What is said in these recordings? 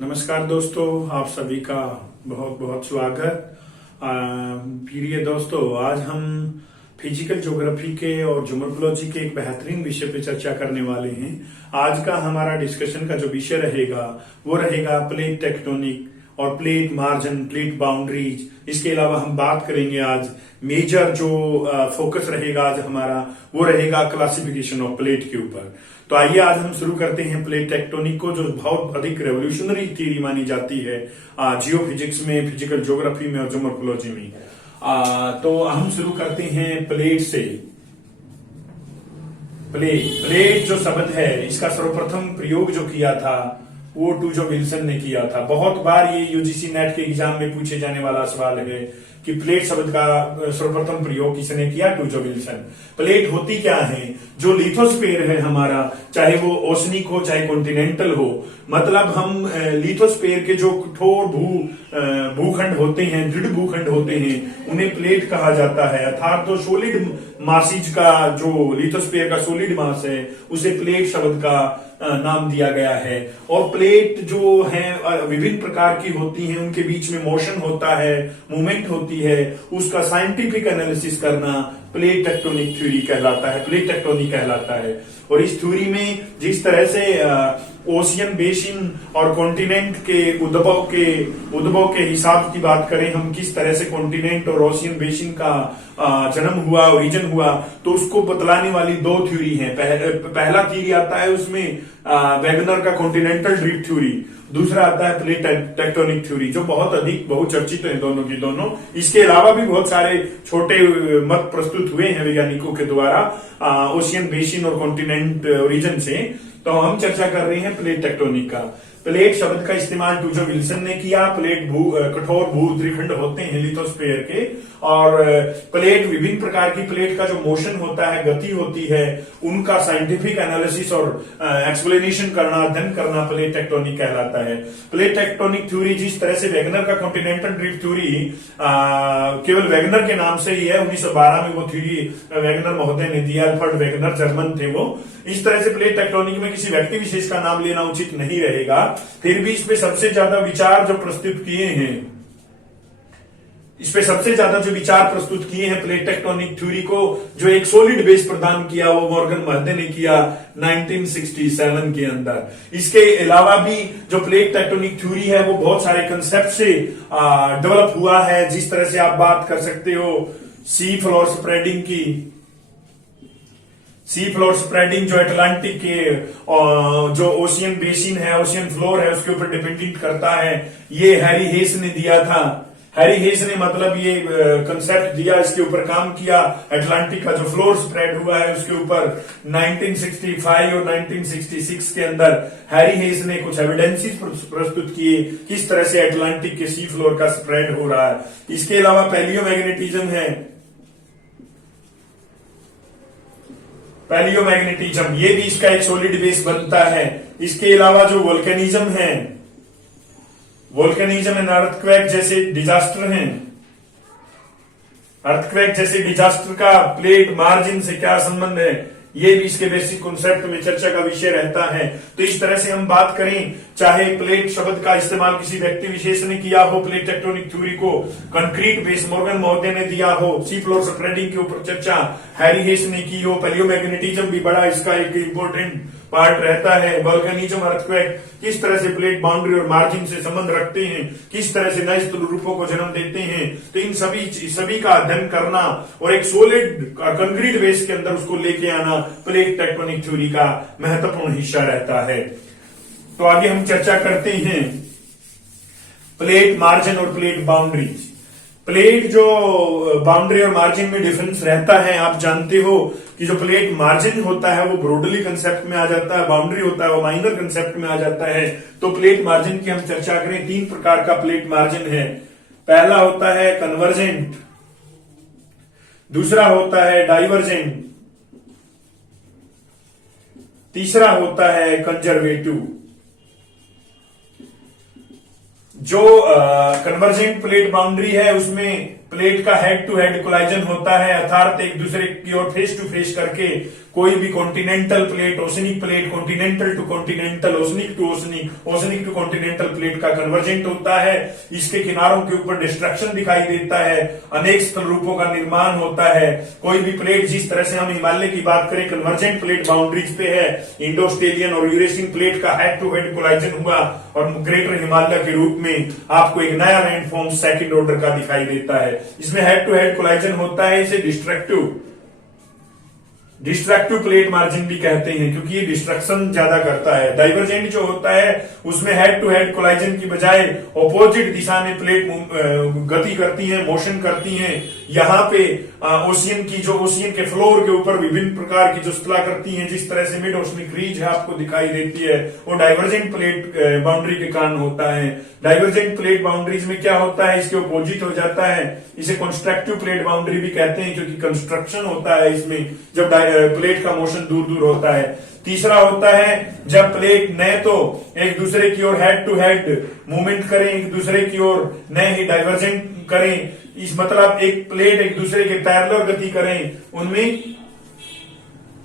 नमस्कार दोस्तों, आप सभी का बहुत बहुत स्वागत। प्रिय दोस्तों, आज हम फिजिकल ज्योग्राफी के और ज्योमोर्फोलॉजी के एक बेहतरीन विषय पे चर्चा करने वाले हैं। आज का हमारा डिस्कशन का जो विषय रहेगा वो रहेगा प्लेट टेक्टोनिक और प्लेट मार्जिन, प्लेट बाउंड्रीज। इसके अलावा हम बात करेंगे आज मेजर जो फोकस रहेगा आज हमारा वो रहेगा क्लासिफिकेशन ऑफ प्लेट के ऊपर। तो आइए आज हम शुरू करते हैं प्लेट टेक्टोनिक को, जो बहुत अधिक रेवोल्यूशनरी थ्योरी मानी जाती है जियोफिजिक्स में, फिजिकल ज्योग्राफी में और ज्योमोर्फोलॉजी में। तो हम शुरू करते हैं प्लेट से। प्लेट जो शब्द है इसका सर्वप्रथम प्रयोग जो किया था वो टूजो विल्सन ने किया था। बहुत बार ये यूजीसी नेट के एग्जाम में पूछे जाने वाला सवाल है कि प्लेट शब्द का सर्वप्रथम प्रयोग किसने किया? टूजो विल्सन। प्लेट होती क्या है? जो लिथोस्फीयर है हमारा, चाहे वो ओशनिक हो चाहे कॉन्टिनेंटल हो, मतलब हम लिथोस्फीयर के जो कठोर भूखंड होते हैं, दृढ़ भूखंड होते हैं, उन्हें प्लेट कहा जाता है। अर्थात तो सोलिड मासीज का जो लिथोस्फीयर का सोलिड मास है उसे प्लेट शब्द का नाम दिया गया है। और प्लेट जो है विभिन्न प्रकार की होती हैं, उनके बीच में मोशन होता है, मूवमेंट होती है, उसका साइंटिफिक एनालिसिस करना प्लेट टेक्टोनिक थ्योरी कहलाता है, प्लेट टेक्टोनिक कहलाता है। और इस थ्योरी में जिस तरह से ओशियन बेसिन और कॉन्टिनेंट के उद्भव के हिसाब की बात करें, हम किस तरह से कॉन्टिनेंट और ओशियन बेसिन का जन्म हुआ, ओरिजिन हुआ, तो उसको बतलाने वाली दो थ्योरी हैं। पहला थ्योरी आता है उसमें वैगनर का कॉन्टिनेंटल ड्रिफ्ट थ्योरी, दूसरा आता है प्लेट टेक्टोनिक थ्योरी, जो बहुत अधिक बहुचर्चित है दोनों की दोनों। इसके अलावा भी बहुत सारे छोटे मत प्रस्तुत हुए हैं वैज्ञानिकों के द्वारा ओशियन बेसिन और कॉन्टिनेंट ओरिजिन से। तो हम चर्चा कर रहे हैं प्लेट टेक्टोनिक का। प्लेट शब्द का इस्तेमाल टूजो विल्सन ने किया। प्लेट कठोर भू त्रिखंड होते हैं लिथोस्फीयर के, और प्लेट विभिन्न प्रकार की प्लेट का जो मोशन होता है, गति होती है, उनका साइंटिफिक एनालिसिस और एक्सप्लेनेशन करना, अध्ययन करना प्लेट टेक्टोनिक कहलाता है। प्लेट टेक्टोनिक थ्योरी जिस तरह से वैगनर का कॉन्टिनेंटल ड्रिफ्ट थ्योरी केवल वैगनर के नाम से ही है, 1912 में वो थ्योरी वैगनर महोदय ने दिया। अल्फ्रेड वैगनर जर्मन थे वो। इस तरह से प्लेट टेक्टोनिक में किसी व्यक्ति विशेष का नाम लेना उचित नहीं रहेगा। फिर भी इस पे सबसे ज्यादा विचार जो प्रस्तुत किए हैं, इस पे सबसे ज्यादा जो विचार प्रस्तुत किए हैं प्लेट टेक्टोनिक थ्योरी को, जो एक सॉलिड बेस प्रदान किया, वो मॉर्गन महोदय ने किया 1967 के अंदर। इसके अलावा भी जो प्लेट टेक्टोनिक थ्योरी है वो बहुत सारे कंसेप्ट से डेवलप हुआ है। जिस तरह से आप बात कर सकते हो सी फ्लोर स्प्रेडिंग की। सी फ्लोर स्प्रेडिंग जो अटलांटिक के जो ओशियन बेसिन है, ओशियन फ्लोर है, उसके ऊपर डिपेंडेंट करता है। ये हैरी हेस ने दिया था। हैरी हेस ने मतलब ये कंसेप्ट दिया, इसके ऊपर काम किया। अटलांटिक का जो फ्लोर स्प्रेड हुआ है उसके ऊपर 1965 और 1966 के अंदर हैरी हेस ने कुछ एविडेंसेस प्रस्तुत किए किस तरह से अटलांटिक के सी फ्लोर का स्प्रेड हो रहा है। इसके अलावा पैलियोमैग्नेटिज्म है, पैलियोमैग्नेटिज्म, ये भी इसका एक सॉलिड बेस बनता है। इसके अलावा जो वोल्केनिज्म है, वोल्केनिज्म एंड अर्थक्वेक जैसे डिजास्टर हैं, अर्थक्वेक जैसे डिजास्टर का प्लेट मार्जिन से क्या संबंध है, ये भी इसके बेसिक कॉन्सेप्ट में चर्चा का विषय रहता है। तो इस तरह से हम बात करें, चाहे प्लेट शब्द का इस्तेमाल किसी व्यक्ति विशेष ने किया हो, प्लेट टेक्टोनिक थ्योरी को कंक्रीट बेस मॉर्गन महोदय ने दिया हो, सी फ्लोर स्प्रेडिंग के ऊपर चर्चा हैरी हेस ने की हो, पैलियोमैग्नेटिज्म भी बड़ा इसका एक इंपॉर्टेंट पार्ट रहता है, वोल्केनिज्म, अर्थक्वेक किस तरह से प्लेट बाउंड्री और मार्जिन से संबंध रखते हैं, किस तरह से नए स्थूल रूपों को जन्म देते हैं। तो इन सभी का अध्ययन करना और एक सॉलिड कंक्रीट बेस के अंदर उसको लेके आना प्लेट टेक्टोनिक थ्योरी का महत्वपूर्ण हिस्सा रहता है। तो आगे हम चर्चा करते हैं प्लेट मार्जिन और प्लेट बाउंड्रीज। प्लेट जो बाउंड्री और मार्जिन में डिफरेंस रहता है, आप जानते हो कि जो प्लेट मार्जिन होता है वो ब्रॉडली कंसेप्ट में आ जाता है, बाउंड्री होता है वो माइनर कंसेप्ट में आ जाता है। तो प्लेट मार्जिन की हम चर्चा करें, तीन प्रकार का प्लेट मार्जिन है। पहला होता है कन्वर्जेंट, दूसरा होता है डाइवर्जेंट, तीसरा होता है कंजर्वेटिव। जो कन्वर्जेंट प्लेट बाउंड्री है उसमें प्लेट का हेड टू हेड कोलाइजन होता है, अर्थात एक दूसरे की ओर फेस टू फेस करके कोई भी continental plate, oceanic plate, continental to continental, oceanic to oceanic, oceanic to continental plate का कन्वर्जेंट होता है। इसके किनारों के ऊपर डिस्ट्रक्शन दिखाई देता है, अनेक स्थल रूपों का निर्माण होता है। कोई भी प्लेट, जिस तरह से हम हिमालय की बात करें कन्वर्जेंट प्लेट बाउंड्रीज पे है, इंडो ऑस्ट्रेलियन और यूरेशियन प्लेट का हेड टू हेड कोलाइजन हुआ और ग्रेटर हिमालय के रूप में आपको एक नया लैंडफॉर्म सेकंड ऑर्डर का दिखाई देता है। इसमें हेड टू हेड कोलाइजन होता है, इसे डिस्ट्रक्टिव प्लेट मार्जिन भी कहते हैं, क्योंकि ये डिस्ट्रक्शन ज्यादा करता है। डाइवर्जेंट जो होता है उसमें हेड टू हेड कोलाइजन की बजाय ऑपोजिट दिशा में प्लेट गति करती हैं, मोशन करती हैं। यहाँ पे ओशियन के फ्लोर के ऊपर विभिन्न प्रकार की जो स्थला करती हैं, जिस तरह से मिड ओशनिक रीज है आपको दिखाई देती है, वो डाइवर्जेंट प्लेट बाउंड्री के कारण होता है। डाइवर्जेंट प्लेट बाउंड्रीज में क्या होता है, इसके अपोजिट हो जाता है। इसे कंस्ट्रक्टिव प्लेट बाउंड्री भी कहते हैं, क्योंकि कंस्ट्रक्शन होता है इसमें जब प्लेट का मोशन दूर दूर होता है। तीसरा होता है जब प्लेट न तो एक दूसरे की ओर हेड टू हेड मूवमेंट करें, एक दूसरे की ओर न ही डाइवर्जेंट करें। इस मतलब एक प्लेट एक दूसरे के पैरेलल गति करें, उनमें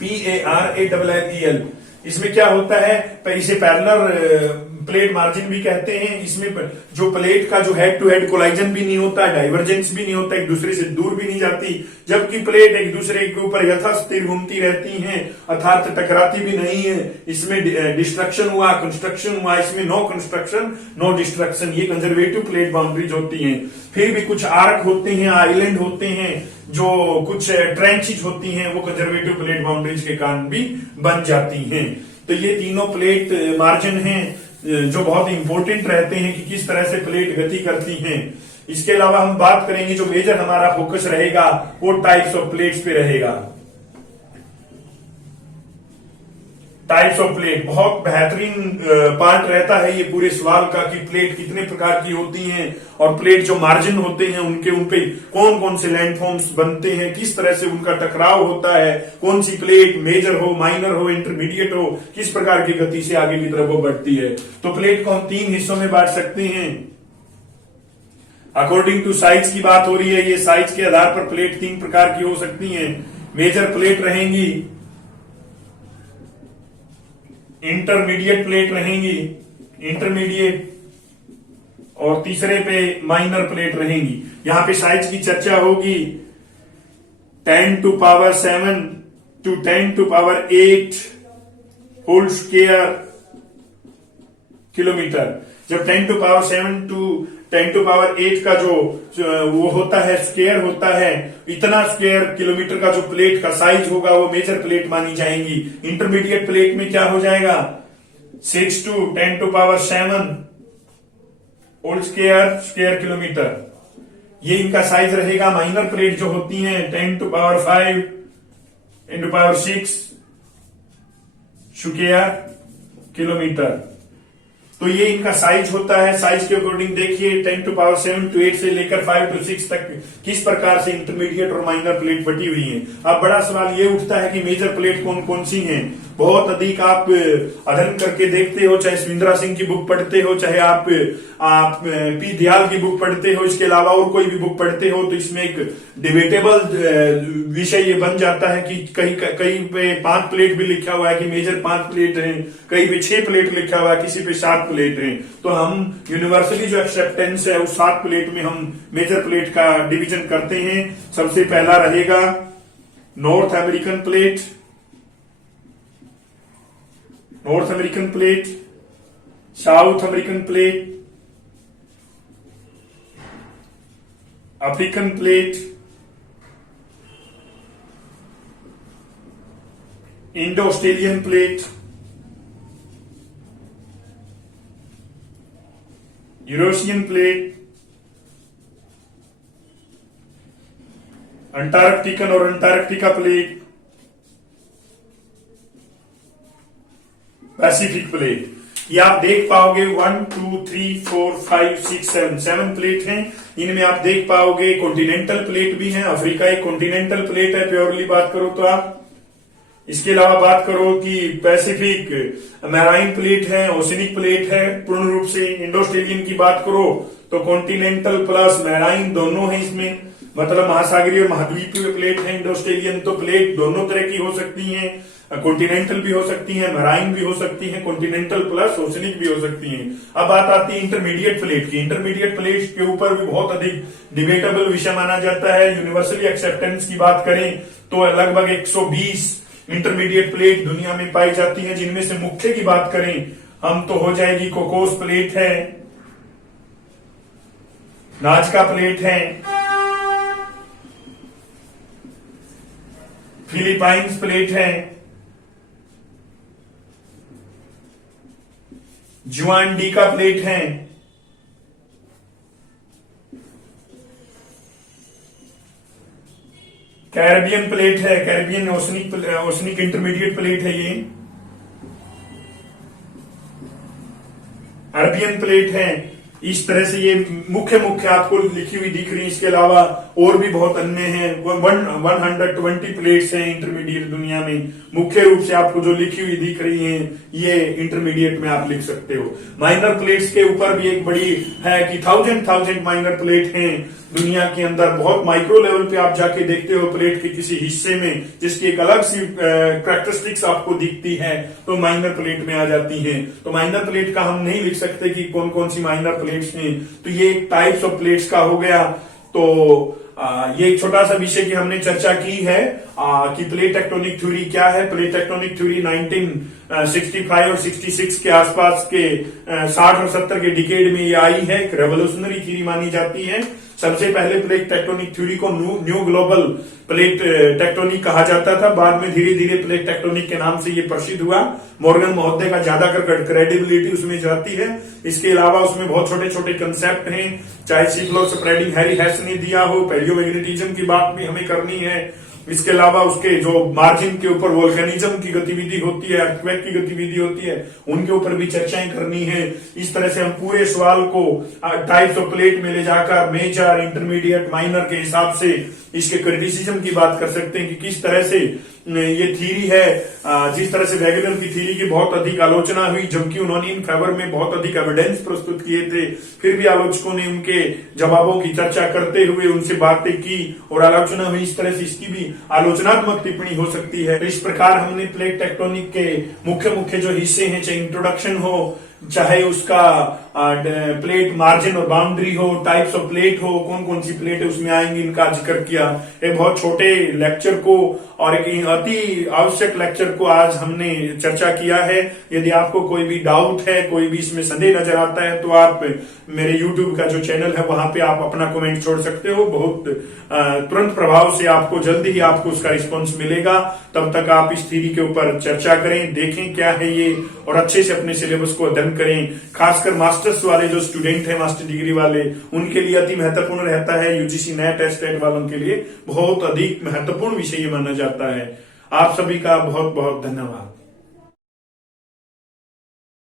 PARALLEL। इसमें क्या होता है, इसे पैरेलल प्लेट मार्जिन भी कहते हैं। इसमें जो प्लेट का जो हेड टू हेड कोलाइजन भी नहीं होता, डाइवर्जेंस भी नहीं होता, एक दूसरे से दूर भी नहीं जाती, जबकि प्लेट एक दूसरे के ऊपर यथास्थिर घूमती रहती हैं, अर्थात टकराती भी नहीं है। इसमें डिस्ट्रक्शन हुआ, कंस्ट्रक्शन हुआ, इसमें नो कंस्ट्रक्शन नो डिस्ट्रक्शन। ये कंजर्वेटिव प्लेट बाउंड्रीज होती हैं। फिर भी कुछ आर्क होते हैं, आइलैंड होते हैं, जो कुछ ट्रेंचेज होती हैं, वो कंजर्वेटिव प्लेट बाउंड्रीज के कारण भी बन जाती हैं। तो ये तीनों प्लेट मार्जिन हैं जो बहुत इंपॉर्टेंट रहते हैं कि किस तरह से प्लेट गति करती हैं। इसके अलावा हम बात करेंगे, जो मेजर हमारा फोकस रहेगा वो टाइप्स ऑफ प्लेट्स पे रहेगा। टाइप्स ऑफ प्लेट बहुत बेहतरीन पार्ट रहता है ये पूरे सवाल का, कि प्लेट कितने प्रकार की होती हैं और प्लेट जो मार्जिन होते हैं उनके उनपे कौन कौन से लैंडफॉर्म्स बनते हैं, किस तरह से उनका टकराव होता है, कौन सी प्लेट मेजर हो, माइनर हो, इंटरमीडिएट हो, किस प्रकार की गति से आगे की तरफ वो बढ़ती है। तो प्लेट को हम 3 हिस्सों में बांट सकते हैं अकॉर्डिंग टू साइज की बात हो रही है। ये साइज के आधार पर प्लेट 3 प्रकार की हो सकती है। मेजर प्लेट रहेंगी, इंटरमीडिएट प्लेट रहेंगी, इंटरमीडिएट, और तीसरे पे माइनर प्लेट रहेंगी। यहां पे साइज की चर्चा होगी 10 to power 7 to 10 to power 8 whole square kilometre. जब 10 to power 7 to 10 to power 8 का जो वो होता है, स्क्वायर होता है, इतना स्क्वायर किलोमीटर का जो प्लेट का साइज होगा वो मेजर प्लेट मानी जाएंगी। इंटरमीडिएट प्लेट में क्या हो जाएगा, 6 to 10 to power 7 whole square kilometre, ये इनका साइज रहेगा। माइनर प्लेट जो होती हैं 10 to power 5 into power 6 square kilometre, तो ये इनका साइज होता है। साइज के अकॉर्डिंग देखिए 10 to power 7 to 8 से लेकर 5 to 6 तक किस प्रकार से इंटरमीडिएट और माइनर प्लेट बटी हुई हैं। अब बड़ा सवाल ये उठता है कि मेजर प्लेट कौन कौन सी हैं। बहुत अधिक आप अध्ययन करके देखते हो, चाहे सुविंद्रा सिंह की बुक पढ़ते हो, चाहे आप पी दयाल की बुक पढ़ते हो, इसके अलावा और कोई भी बुक पढ़ते हो, तो इसमें एक डिबेटेबल विषय ये बन जाता है कि कहीं पे 5 प्लेट भी लिखा हुआ है कि मेजर 5 प्लेट है, कहीं पे 6 प्लेट लिखा हुआ है, किसी पे 7 प्लेट है। तो हम यूनिवर्सली जो एक्सेप्टेंस है उस 7 प्लेट में हम मेजर प्लेट का डिवीजन करते हैं। सबसे पहला रहेगा North American plate, North American plate, South American plate, African plate, Indo Australian plate, Eurasian plate, Antarctican और अंटार्कटिका प्लेट, पैसिफिक प्लेट। ये आप देख पाओगे 1 2 3 4 5 6 7 प्लेट हैं। इनमें आप देख पाओगे कॉन्टिनेंटल प्लेट भी है, अफ्रीका एक कॉन्टिनेंटल प्लेट है प्योरली बात करो तो आप। इसके अलावा बात करो कि पैसिफिक मैराइन प्लेट है, ओशिनिक प्लेट है पूर्ण रूप से। इंडो ऑस्ट्रेलियन की बात करो तो कॉन्टिनेंटल प्लस मैराइन दोनों है इसमें, मतलब महासागरीय और महाद्वीपीय प्लेट है। इंडो ऑस्ट्रेलियन तो प्लेट दोनों तरह की हो सकती हैं, कॉन्टिनेंटल भी हो सकती हैं, मैराइन भी हो सकती हैं, कॉन्टिनेंटल प्लस ओशनिक भी हो सकती हैं। अब बात आती है इंटरमीडिएट प्लेट की। इंटरमीडिएट प्लेट के ऊपर भी बहुत अधिक डिबेटेबल विषय माना जाता है। यूनिवर्सली एक्सेप्टेंस की बात करें तो लगभग 120 इंटरमीडिएट प्लेट दुनिया में पाई जाती है, जिनमें से मुख्य की बात करें हम तो हो जाएगी कोकोस प्लेट है, नाजका प्लेट है, फिलीपाइंस प्लेट है, जुआन का प्लेट है, कैरेबियन प्लेट है, कैरेबियन ओशनिक इंटरमीडिएट प्लेट है ये, अरबियन प्लेट है। इस तरह से ये मुख्य आपको लिखी हुई दिख रही है। इसके अलावा और भी बहुत अन्य हैं। 120 प्लेट्स हैं इंटरमीडिएट दुनिया में। मुख्य रूप से आपको जो लिखी हुई दिख रही हैं ये इंटरमीडिएट में आप लिख सकते हो। माइनर प्लेट्स के ऊपर भी एक बड़ी है कि 1000 माइनर प्लेट हैं दुनिया के अंदर। बहुत माइक्रो लेवल पे आप जाके देखते हो प्लेट के किसी हिस्से में जिसकी एक अलग सी कैरेक्टरिस्टिक्स आपको दिखती है तो माइनर प्लेट में आ जाती हैं। तो माइनर प्लेट का हम नहीं लिख सकते कि कौन कौन सी माइनर प्लेट्स हैं। तो ये एक टाइप्स ऑफ प्लेट्स का हो गया। तो ये एक छोटा सा विषय की हमने चर्चा की है कि प्लेट टेक्टोनिक थ्योरी क्या है। प्लेट टेक्टोनिक थ्योरी 1965 और 66 के आसपास के 60 और 70 के डिकेड में ये आई है। एक रेवोल्यूशनरी थ्योरी मानी जाती है। सबसे पहले प्लेट टेक्टोनिक थ्योरी को न्यू ग्लोबल प्लेट टेक्टोनिक कहा जाता था। बाद में धीरे धीरे प्लेट टेक्टोनिक के नाम से ये प्रसिद्ध हुआ। मॉर्गन महोदय का ज्यादातर क्रेडिबिलिटी उसमें जाती है। इसके अलावा उसमें बहुत छोटे छोटे कंसेप्ट हैं, चाहे सिग्लो स्प्रेडिंग हैरी हैस ने दिया हो, पैलियोमैग्नेटिज्म की बात भी हमें करनी है। इसके अलावा उसके जो मार्जिन के ऊपर वोल्केनिज्म की गतिविधि होती है, अर्थक्वेक की गतिविधि होती है, उनके ऊपर भी चर्चाएं करनी है। इस तरह से हम पूरे सवाल को टाइप्स ऑफ प्लेट में ले जाकर मेजर, इंटरमीडिएट, माइनर के हिसाब से इसके क्रिटिसिज्म की बात कर सकते हैं कि किस तरह से ये थ्योरी है। जिस तरह से वैगनर की थ्योरी की बहुत अधिक आलोचना हुई, जबकि उन्होंने इन फेवर में बहुत अधिक एविडेंस प्रस्तुत किए थे, फिर भी आलोचकों ने उनके जवाबों की चर्चा करते हुए उनसे बातें की और आलोचना हुई। इस तरह से इसकी भी आलोचनात्मक टिप्पणी हो सकती है। इस प्रकार हमने प्लेट टेक्टोनिक के मुख्य जो हिस्से हैं, चाहे इंट्रोडक्शन हो, चाहे उसका प्लेट मार्जिन और बाउंड्री हो, टाइप्स ऑफ प्लेट हो, कौन कौन सी प्लेट है उसमें आएंगी, इनका जिक्र किया। एक बहुत छोटे लेक्चर को और एक अति आवश्यक लेक्चर को आज हमने चर्चा किया है। यदि आपको कोई भी डाउट है, कोई भी इसमें संदेह नजर आता है तो आप मेरे YouTube का जो चैनल है वहां पे आप अपना कमेंट छोड़ सकते हो। बहुत तुरंत प्रभाव से आपको जल्दी ही आपको उसका रिस्पॉन्स मिलेगा। तब तक आप इस थ्योरी के ऊपर चर्चा करें, देखें क्या है ये और अच्छे से अपने सिलेबस को अध्ययन करें। खासकर मास्टर्स वाले जो स्टूडेंट हैं, मास्टर डिग्री वाले, उनके लिए अति महत्वपूर्ण रहता है। यूजीसी नेट टेट वालों के लिए बहुत अधिक महत्वपूर्ण विषय ये माना जाता है। आप सभी का बहुत बहुत धन्यवाद।